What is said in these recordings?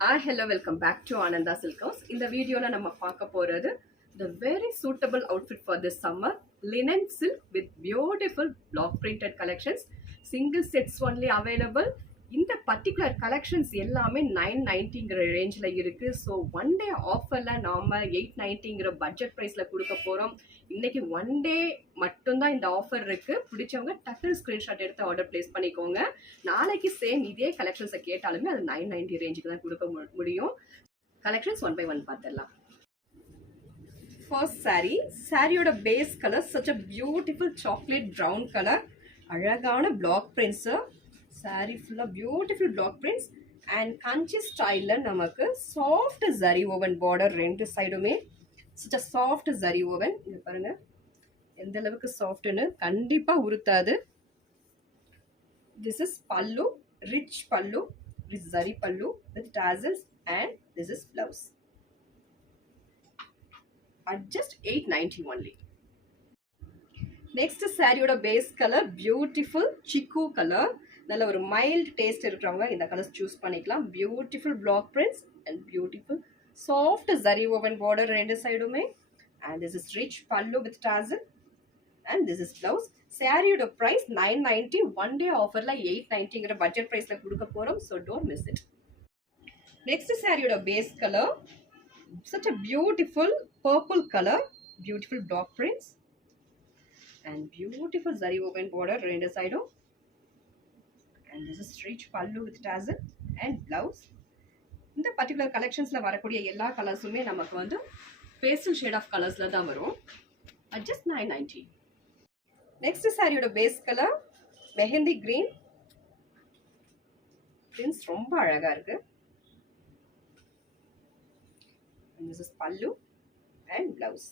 Hello, welcome back to Ananda Silk House. In the video, நம்ம பார்க்க போறது the very suitable outfit for this summer, linen silk with beautiful block printed collections, single sets only available. இந்த particular collections எல்லாமே 990ங்கிற ரேஞ்சில் இருக்குது. So one day ஆஃபரில் நாம் 890ங்கிற budget ப்ரைஸில் கொடுக்க போகிறோம். இன்றைக்கி ஒன் டே மட்டும்தான் இந்த ஆஃபர் இருக்குது. பிடிச்சவங்க டக்குனு ஸ்க்ரீன்ஷாட் எடுத்து ஆர்டர் ப்ளேஸ் பண்ணிக்கோங்க. நாளைக்கு சேம் இதே கலெக்ஷன்ஸை கேட்டாலுமே அது 990 ரேஞ்சுக்கு தான் கொடுக்க முடியும். கலெக்ஷன்ஸ் ஒன் பை ஒன் பார்த்துடலாம். ஃபர்ஸ்ட் சாரியோட base colour such a beautiful chocolate brown colour, அழகான பிளாக் பிரிண்ட்ஸு. சாரி ஃபுல்லாக beautiful black prints and Kanchi ஸ்டைலில் நமக்கு சாஃப்ட் ஜரி ஓவன் பார்டர், ரெண்டு சைடுமே சுச்ச சாஃப்ட் ஜரி ஓவன். இங்கே பாருங்கள் எந்த அளவுக்கு சாஃப்ட்னு, கண்டிப்பாக உருத்தாது. This is pallu, rich pallu with zari pallu with tassels and this is blouse. At just 890 only. Next சாரியோட base colour beautiful chikoo colour. நல்ல ஒரு மைல்டு டேஸ்ட் இருக்கிறவங்க இந்த கலர்ஸ் சூஸ் பண்ணிக்கலாம். Beautiful black prints and beautiful soft zari woven border ரெண்டு சைடுமே. And this is rich pallu with tassel and this is blouse. சாரியோட price 990. One day ஆஃபரில் 890ங்கிற பட்ஜெட் ப்ரைஸில் கொடுக்க போகிறோம். So don't miss it. Next சாரியோட base colour such a beautiful purple color, beautiful block prints and beautiful zari woven border render side. And this is rich pallu with tassel and blouse. இந்த particular கலெக்ஷன்ஸில் வரக்கூடிய எல்லா கலர்ஸுமே நமக்கு வந்து pastel shade of கலர்ஸில் தான் வரும். At just 990. Next சாரியோட base colour mehndi green. Prints ரொம்ப அழகாக இருக்குது. This is pallu and blouse.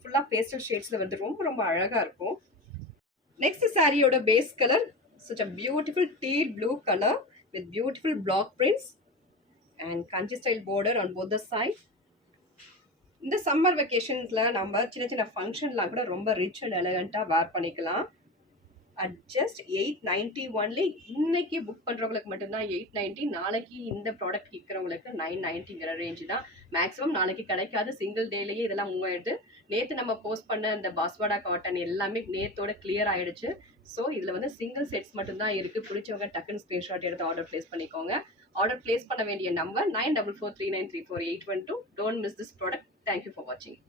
ஃபுல்லாக பேஸ்டல் ஷேட்ஸில் வந்து ரொம்ப ரொம்ப அழகாக இருக்கும். நெக்ஸ்ட் சாரியோட base colour such a beautiful teal blue color with beautiful block prints and kanchi style border on both the side. இந்த சம்மர் வெக்கேஷன்ஸில் நம்ம சின்ன சின்ன ஃபங்க்ஷன்லாம் கூட ரொம்ப ரிச் அண்ட் எலகண்ட்டாக வேர் பண்ணிக்கலாம். At just 890 only. இன்னைக்கு புக் பண்ணுறவங்களுக்கு மட்டும்தான் 890. நாளைக்கு இந்த ப்ராடக்ட் விற்கிறவங்களுக்கு 990ங்கிற ரேஞ்சு தான். மேக்ஸிமம் நாளைக்கு கிடைக்காது. சிங்கிள் டேலேயே இதெல்லாம் மூவ் ஆயிடுது. நேற்று நம்ம போஸ்ட் பண்ண இந்த பாஸ்வாடா காட்டன் எல்லாமே நேத்தோட கிளியர் ஆயிடுச்சு. ஸோ இதில் வந்து சிங்கிள் செட்ஸ் மட்டும்தான் இருக்குது. பிடிச்சவங்க டக்குன்னு ஸ்க்ரீன்ஷாட் எடுத்து ஆர்டர் ப்ளேஸ் பண்ணிக்கோங்க. ஆர்டர் ப்ளேஸ் பண்ண வேண்டிய number 9443934812. Don't miss this product. Thank you for வாட்சிங்.